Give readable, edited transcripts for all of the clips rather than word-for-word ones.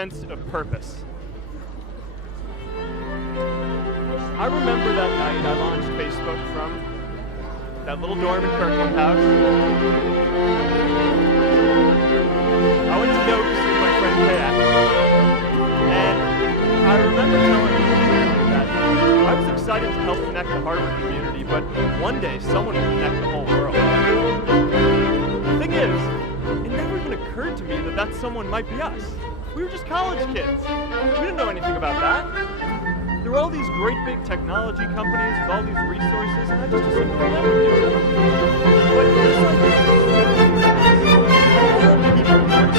sense of purpose. I remember that night I launched Facebook from that little dorm in Kirkland House. I went to Noakes with my friend KX, and I remember telling people that I was excited to help connect the Harvard community, but one day someone would connect the whole world. The thing is, it never even occurred to me that that someone might be us. We were just college kids. We didn't know anything about that. There were all these great big technology companies with all these resources, and I just assumed they would do it. But this idea of all people work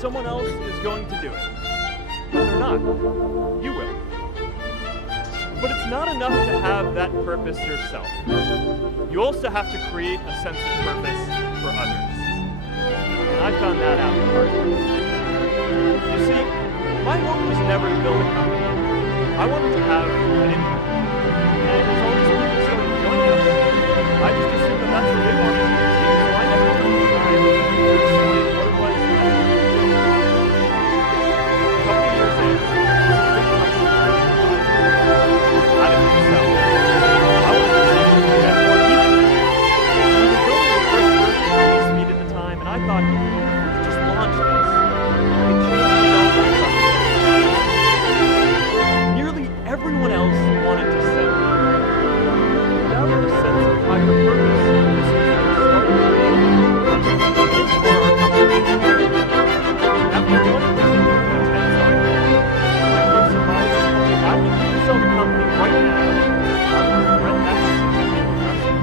someone else is going to do it. No, they're not. You will. But it's not enough to have that purpose yourself. You also have to create a sense of purpose for others. And I found that out the hard way. You see, my hope was never to build a company. I wanted to have an impact. And as all these people started joining us, I just assumed that that's what they wanted to do. So I never took the time to explain what it was that I wanted to do. I thought, if we just launched this, it changed Nearly everyone else wanted to sell. Without a sense of higher purpose, this was their starting After 20 continued intense arguments, my close advisor told me, I think you can sell the company right now. I would regret that decision.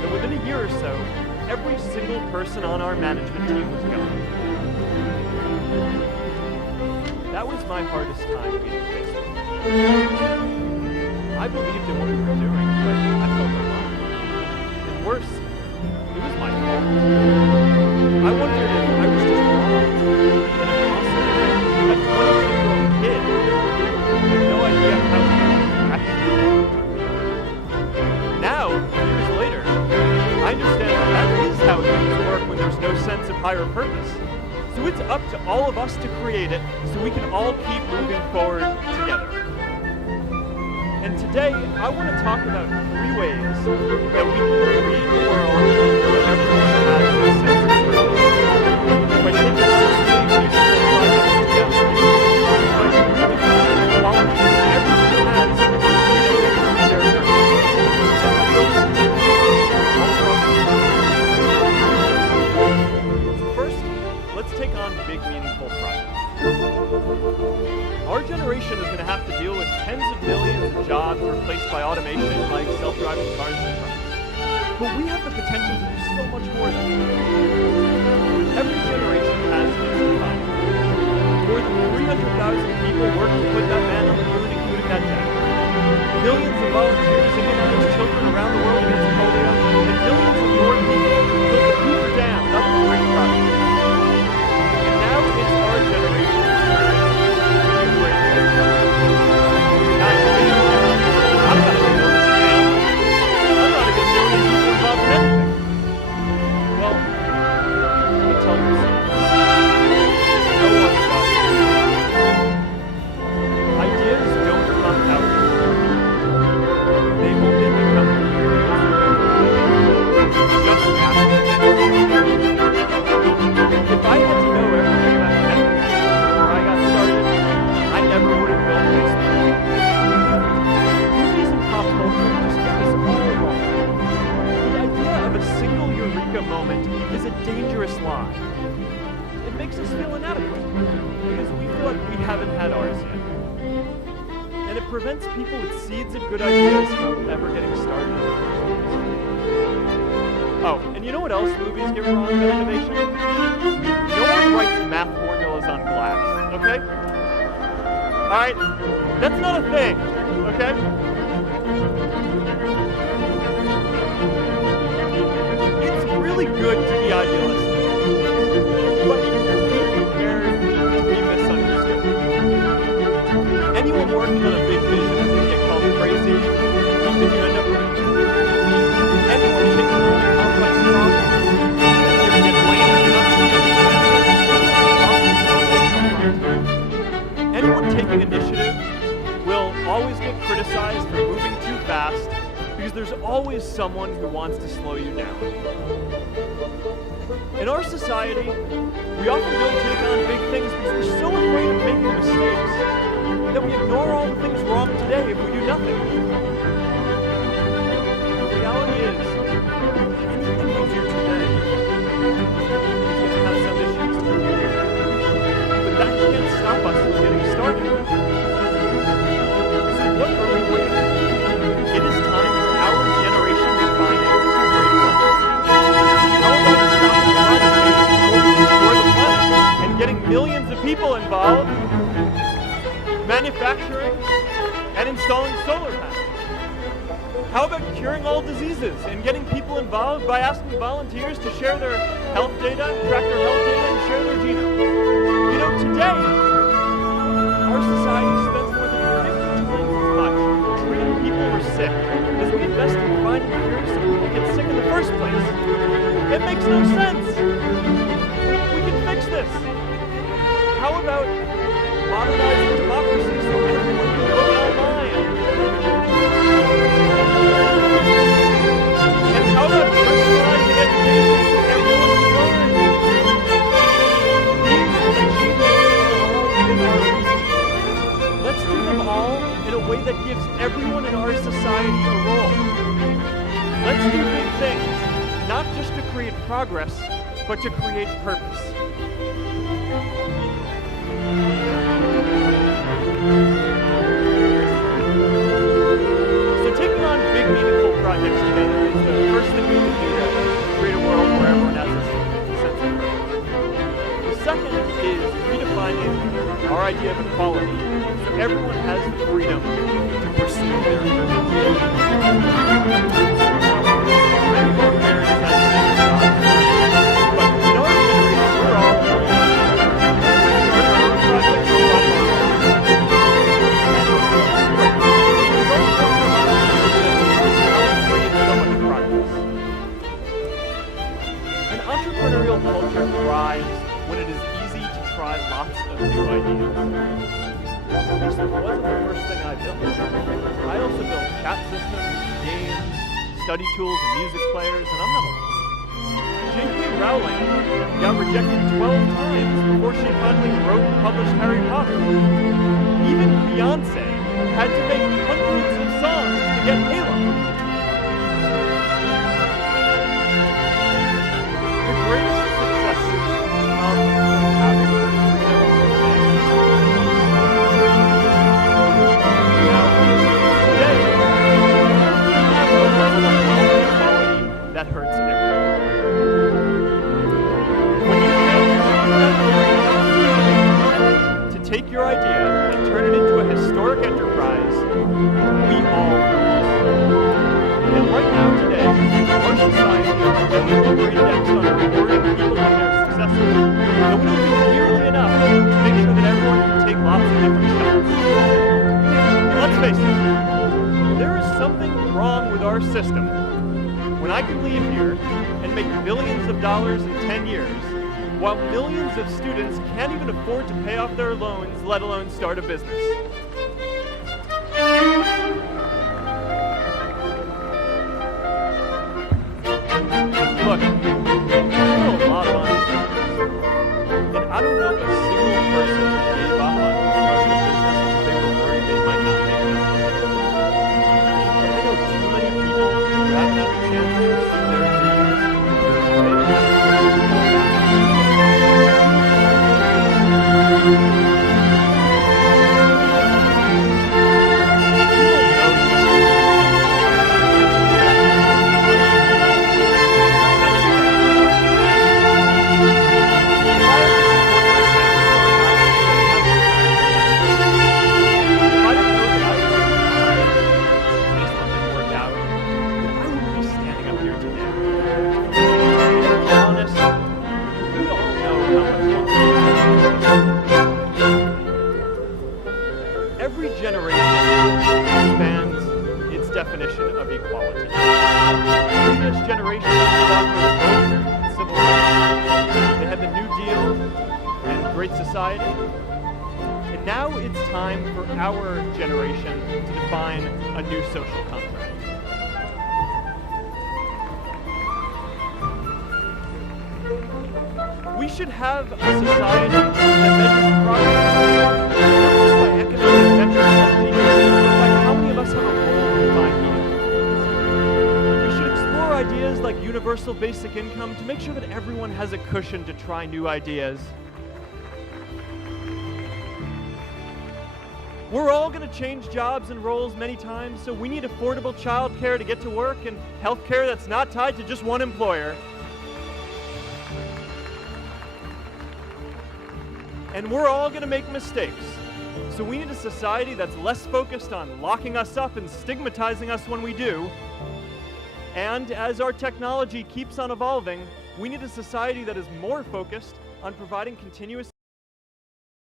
That within a year or so, every single person on our management team was gone. That was my hardest time leading Facebook. I believed in what we were doing, but I felt alone. And worse, it was my fault. I wondered if I was just wrong, an imposter, a 22-year-old kid with no idea how to actually work. Now, years later, I understand that is how things work when there's no sense of higher purpose. So it's up to all of us to create it so we can all keep moving forward together. And today, I want to talk about 3 ways that we can create a world where everyone has a sense of purpose. By taking these musical projects together, by communicating the qualities that everyone has in their purpose. First, let's take on big, meaningful projects. Our generation is going to have to deal with tens of millions of jobs replaced by automation like self-driving cars and trucks. But we have the potential to do so much more than that. Every generation has its defining. More than 300,000 people work to put that man on the moon, including that jack. Millions of volunteers immunize children around the world against polio, and millions of more people built the Hoover Dam, another great project. And now it's our generation's turn to do great things. Now you're thinking, I'm not going to build a dam. I'm not against the only people involved in anything. Well, let me tell you a secret. No one does. Ideas don't come out. They only become clear just after. If I had to know everything about tech before I got started, I never would have built Facebook. Movies and pop culture just get this all wrong. The idea of a single eureka moment is a dangerous lie. It makes us feel inadequate because we feel like we haven't had ours yet. And it prevents people with seeds of good ideas from ever getting started in the first place. Oh, and you know what else movies get wrong about innovation? No one writes math formulas on glass, okay? Alright, that's not a thing, okay? It's really good to be idealistic. there's always someone who wants to slow you down. In our society, we often don't take on big things because we're so afraid of making mistakes that we ignore all the things wrong today if we do nothing. The reality is, anything we do today is going to have some issues to do. But that can't stop us from getting started. So what are we waiting for? It is time for our generation to find a great purpose. How about stopping climate change before we destroy the planet and getting millions of people involved, manufacturing and installing solar panels? How about curing all diseases and getting people involved by asking volunteers to share their health data, track their health data, and share their genomes? You know, today, our society spends more than 50 times as much treating people who are sick as we invest in finding cures so people get sick in the first place. It makes no sense. We can fix this. How about modernizing democracy so everyone can vote online? And how about personalizing education so everyone can learn? These achievements are all within our reach. Let's do them all in a way that gives everyone in our society a role. Let's do big things, not just to create progress, but to create purpose. So taking on big, meaningful projects together is the first thing we can do to create a world where everyone has a sense of purpose. The second is redefining our idea of equality so everyone has the freedom to pursue their purpose. Many of our parents have stable jobs, but in our generation, we're all an entrepreneurial culture thrives when it is easy to try lots of new ideas. This wasn't the first thing I built. I also built chat systems, games, study tools, and music players, and I'm not alone. J.K. Rowling got rejected 12 times before she finally wrote and published Harry Potter. Even Beyonce had to make hundreds of songs to get Halo. The greatest successes come from having the freedom to think. Now, today, we have a level of inequality that hurts everyone. When you have to take your idea and turn it into a historic enterprise, we all lose. And right now, today, our society is over-indexed on rewarding people when they're successful, and we don't do nearly enough to make sure that everyone can take lots of different shots. Let's face it, there is something wrong with our system when I can leave here and make billions of dollars in 10 years, while millions of students can't even afford to pay off their loans, let alone start a business. Look, I know a lot of entrepreneurs, and I don't know a single person who gave up on starting a business because they were worried they might not make it. And I know too many people who haven't had the chance to pursue their dreams because they didn't have the Every generation expands its definition of equality. Previous generations fought for vote and civil rights. They had the New Deal and Great Society. And now it's time for our generation to define a new social contract. should have a society that measures progress not just by economic metrics like GDP, but by how many of us have a role in finding it. We should explore ideas like universal basic income to make sure that everyone has a cushion to try new ideas. We're all going to change jobs and roles many times, so we need affordable childcare to get to work and healthcare that's not tied to just one employer. And we're all going to make mistakes, so we need a society that's less focused on locking us up and stigmatizing us when we do. And as our technology keeps on evolving, we need a society that is more focused on providing continuous